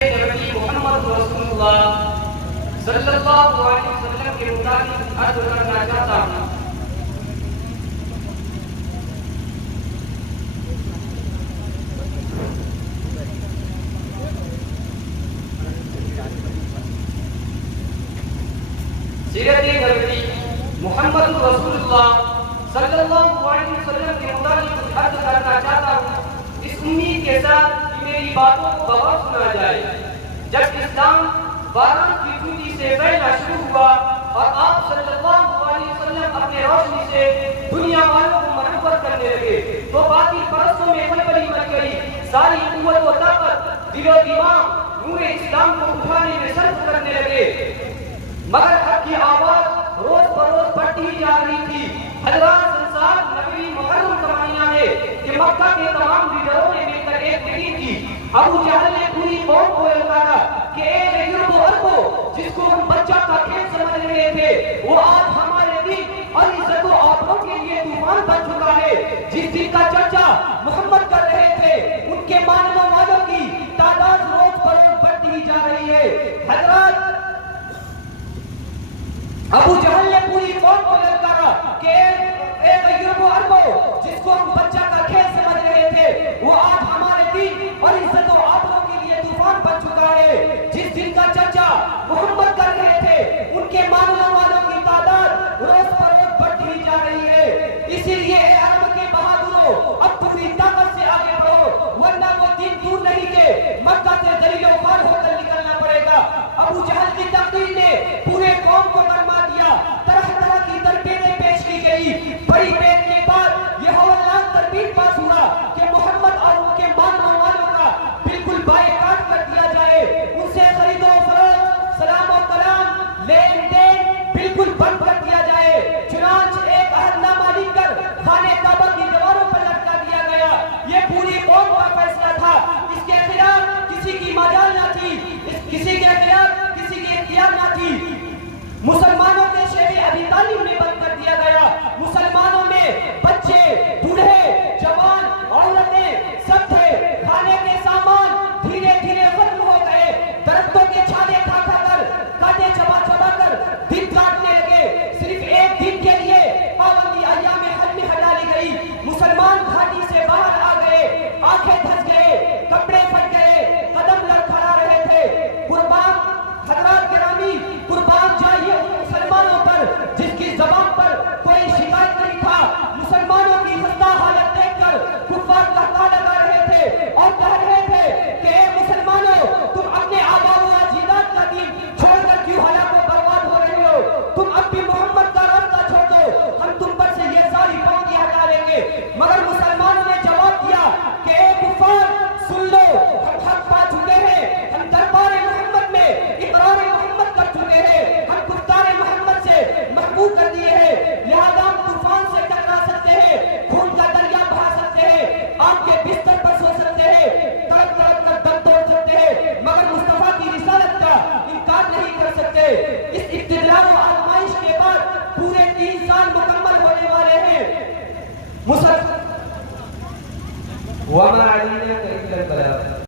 محمد رسول اللہ صلی اللہ علیہ وسلم کے مطابق عرض کرنا چاہتا ہوں۔ سیرت نبوی محمد رسول اللہ صلی اللہ علیہ وسلم کے مطابق عرض کرنا چاہتا ہوں، اس امید کے ساتھ کہ میری باتوں کو غور سنا جائے۔ جب اسلام باران کی ٹوٹی سے پھیلنا شروع ہوا اور آپ صلی اللہ علیہ وسلم اپنے روشنی سے دنیا والوں کو منور کرنے لگے تو باطل پرستوں میں کھلبلی مچ گئی۔ ساری قوت و طاقت دل و دماغ نور اسلام کو اٹھانے میں صرف کرنے لگے، مگر حق کی آواز روز بروز بڑھتی ہی جا رہی تھی۔ حضرات سنسار نبی محرم کمانیاں ہے کہ مکہ کے تمام لیڈروں نے مل کر ایک میٹنگ کی۔ ابو جہل نے پوری قوم کو للکارا کہ اے عرب و عربو، جس کو ہم بچہ کا کھیل سمجھ رہے تھے، وہ آج ہمارے دین اور عزت و آبرو کے لیے طوفان بن چکا ہے۔ جس دن کا چرچا محمد کر رہے تھے، ان کے ماننے والوں کی تعداد روز بروز بڑھتی ہی جا رہی ہے۔ حضرات ابو جہل نے پوری قوم کو للکارا کہ اے عرب و عربو، جس کو ہم بچہ کا کھیل سمجھ رہے تھے، وہ آج ہمارے دین اور عزت و آبرو کے لیے طوفان بن چکا ہے۔ جس دن کا چرچا محمد کر رہے تھے، ان کے ماننے والوں کی تعداد روز بروز بڑھتی ہی جا رہی ہے۔ اسی لیے اے عرب کے بہادروں، اب پوری طاقت سے آگے بڑھو، ورنہ وہ دن دور نہیں کہ مکہ سے ذلیل و خوار ہو کر نکلنا پڑے گا۔ ابو جہل کی تقریر نے پورے قوم کو گرما دیا، طرح طرح کی تربیتیں پیش کی گئی۔ بڑی پیٹ کے بعد یہ ہولناک تربیت پاس ہوا کہ محمد اور ان کے ماننے والوں کا بالکل بائیکاٹ کر دیا جائے، ان سے خرید و فروخت، سلام و کلام، لین دین بالکل بند کر دیا جائے۔ چنانچہ ایک عہد نامہ لکھ کر خانہ کعبہ کی دیواروں پر لٹکا دیا گیا۔ یہ پوری قوم کا فیصلہ تھا، اس کے خلاف کسی کی مجال نہ تھی، کسی کے خلاف کسی کی اختیار نہ تھی۔ مسلمانوں کے شہر ابی طالب نے بند کر دیا گیا۔ مسلمانوں میں بچے، بوڑھے، جوان، عورتیں سب تھے۔ کھانے کے سامان دھیرے دھیرے ختم ہو گئے۔ درختوں کے چھالے کھا کھا کر، کاٹے چبا چبا کر دن کاٹنے لگے۔ صرف ایک دن کے لیے پابندی ایام حج میں ہٹا لی گئی۔ مسلمان گھاٹی سے باہر آ گئے، آنکھیں دھنس گئے، کپڑے پھٹ گئے، قدم لڑکھڑا رہے تھے۔ قربان حضرات گرامی، قربان جائیے ان مسلمانوں پر جس کی زبان پر کوئی شکایت نہیں تھا۔ مسلمانوں کی خستہ حالت دیکھ کر کفار کہا لگا رہے تھے اور کہہ رہے تھے کہ اے مسلمانوں، تم اپنے آباء و اجداد کا دین چھوڑ کر کیوں ہلاک و برباد ہو رہے ہو؟ تم اب بھی محمد کا راستہ چھوڑ دو، ہم تم پر سے یہ ساری پابندی ہٹا لیں گے۔ مگر مسلمانوں نے جواب دیا کہ اے کفار، سن لو، ہم حق پا چکے ہیں، ہم دربار محمد میں اقرار محمد کر چکے ہیں، ہم گفتار محمد سے محبوب کر دیے ہیں، لہذا ہم طوفان سے ٹکرا سکتے ہیں، خون کا دریا بہا سکتے ہیں، آپ کے بستر پر سو سکتے ہیں، تڑپ تڑپ کر دم توڑ سکتے ہیں، مگر مصطفیٰ کی رسالت کا انکار نہیں کر سکتے۔ اس ابتلاء و آزمائش کے بعد پورے 3 سال مکمل ہونے والے ہیں۔ وَمَا عَلَيْنَا إِلَّا الْبَلَاغُ